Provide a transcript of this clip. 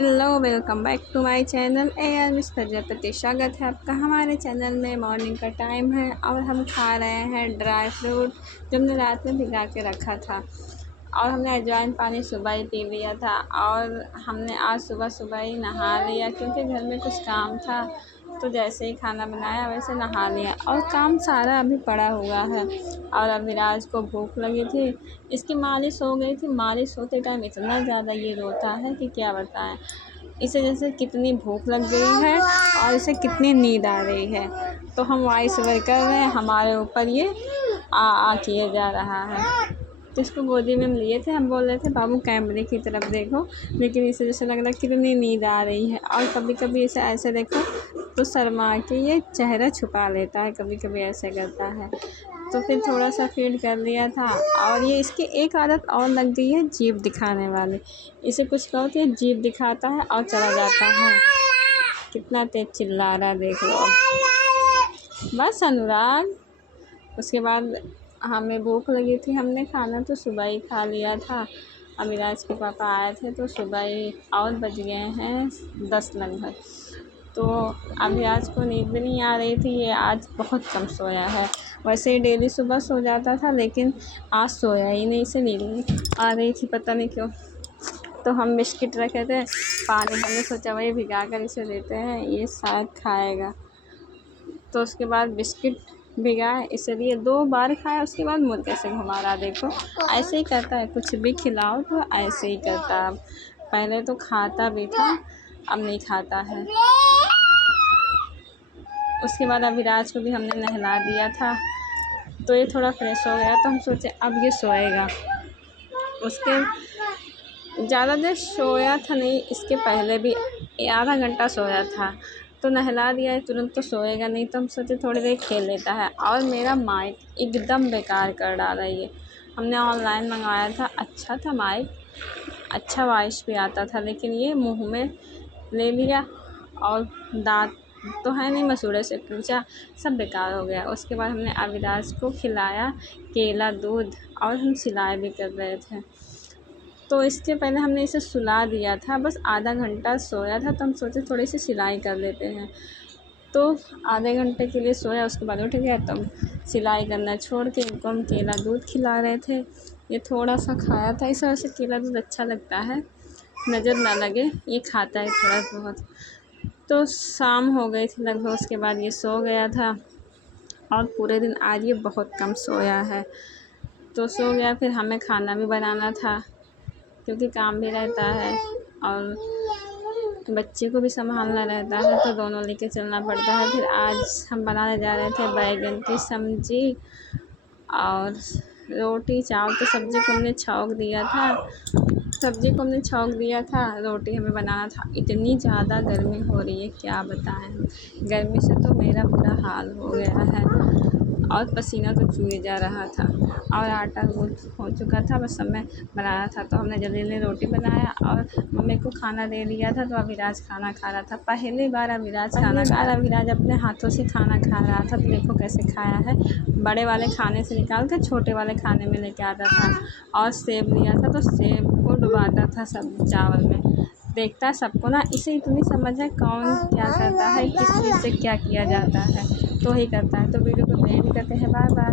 Hello, welcome back to my channel AR miss Prajapati. स्वागत है आपका हमारे चैनल में। मॉर्निंग का टाइम है और हम खा रहे हैं ड्राई फ्रूट जो हमने रात में भिगा के रखा था। और हमने अजवाइन पानी सुबह ही पी लिया था और हमने आज सुबह सुबह ही नहा लिया क्योंकि घर में कुछ काम था। तो जैसे ही खाना बनाया वैसे नहा लिया और काम सारा अभी पड़ा हुआ है। और अभिराज को भूख लगी थी, इसकी मालिश हो गई थी। मालिश होते टाइम इतना ज़्यादा ये रोता है कि क्या बताएं। इसे जैसे कितनी भूख लग गई है और इसे कितनी नींद आ रही है। तो हम वॉइस ओवर कर रहे हैं, हमारे ऊपर ये आ किए जा रहा है। तो इसको गोदी में हम लिए थे, हम बोल रहे थे बाबू कैमरे की तरफ देखो, लेकिन इसे जैसे लग रहा है कितनी नींद आ रही है। और कभी कभी इसे ऐसे देखो तो शर्मा के ये चेहरा छुपा लेता है, कभी कभी ऐसे करता है। तो फिर थोड़ा सा फीड कर लिया था। और ये इसकी एक आदत और लग गई है, जीभ दिखाने वाली। इसे कुछ कहो तो ये जीभ दिखाता है और चला जाता है। कितना तेज चिल्ला रहा है देख लो। बस अनुराग। उसके बाद हमें भूख लगी थी, हमने खाना तो सुबह ही खा लिया था। अविराज के पापा आए थे तो सुबह ही और बज गए हैं 10 लगभग। तो अविराज को नींद भी नहीं आ रही थी, ये आज बहुत कम सोया है। वैसे ही डेली सुबह सो जाता था लेकिन आज सोया ही नहीं, इसे नींद नहीं आ रही थी, पता नहीं क्यों। तो हम बिस्किट रखे थे, पानी हमने सोचा वही भिगा कर इसे देते हैं, ये शायद खाएगा। तो उसके बाद बिस्किट भिगाए, इसलिए 2 बार खाया। उसके बाद मुँह कैसे घुमा रहा देखो, ऐसे ही करता है, कुछ भी खिलाओ तो ऐसे ही करता है। पहले तो खाता भी था, अब नहीं खाता है। उसके बाद अभिराज को भी हमने नहला दिया था तो ये थोड़ा फ्रेश हो गया, तो हम सोचे अब ये सोएगा। उसके ज़्यादा देर सोया था नहीं, इसके पहले भी आधा घंटा सोया था। तो नहला दिया है, तुरंत तो सोएगा नहीं, तो हम सोचे थोड़ी देर खेल लेता है। और मेरा माइक एकदम बेकार कर डाला ये। हमने ऑनलाइन मंगवाया था, अच्छा था माइक, अच्छा वॉइस भी आता था, लेकिन ये मुंह में ले लिया और दांत तो है नहीं, मसूड़े से कूचा, सब बेकार हो गया। उसके बाद हमने अविराज को खिलाया केला, दूध, और हम सिलाई भी कर रहे थे। तो इसके पहले हमने इसे सुला दिया था, बस आधा घंटा सोया था, तो हम सोचे थोड़ी सी सिलाई कर लेते हैं। तो आधे घंटे के लिए सोया, उसके बाद उठ गया, तो सिलाई करना छोड़ के इनको हम केला दूध खिला रहे थे। ये थोड़ा सा खाया था, इस वजह से केला दूध अच्छा लगता है, नज़र ना लगे, ये खाता है थोड़ा बहुत। तो शाम हो गई थी लगभग, उसके बाद ये सो गया था। और पूरे दिन आज ये बहुत कम सोया है, तो सो गया। फिर हमें खाना भी बनाना था क्योंकि काम भी रहता है और बच्चे को भी संभालना रहता है, तो दोनों लेके चलना पड़ता है। फिर आज हम बनाने जा रहे थे बैगन की सब्ज़ी और रोटी चावल। तो सब्ज़ी को हमने छौंक दिया था, रोटी हमें बनाना था। इतनी ज़्यादा गर्मी हो रही है क्या बताएं, गर्मी से तो मेरा बुरा हाल हो गया है और पसीना तो चूहे जा रहा था। और आटा गूँथ हो चुका था, बस समय बनाना था, तो हमने जल्दी जल्दी रोटी बनाया और मम्मी को खाना दे दिया था। तो अविराज खाना खा रहा था, पहली बार अविराज अपने हाथों से खाना खा रहा था। तो देखो कैसे खाया है, बड़े वाले खाने से निकाल कर छोटे वाले खाने में लेके आता था। और सेब लिया था तो सेब को डुबाता था सब चावल में। देखता है सबको ना, इसे इतनी समझ है कौन क्या करता है, किस चीज़ से क्या किया जाता है, तो ही करता है। तो वीडियो को एंड करते हैं, बाय बाय।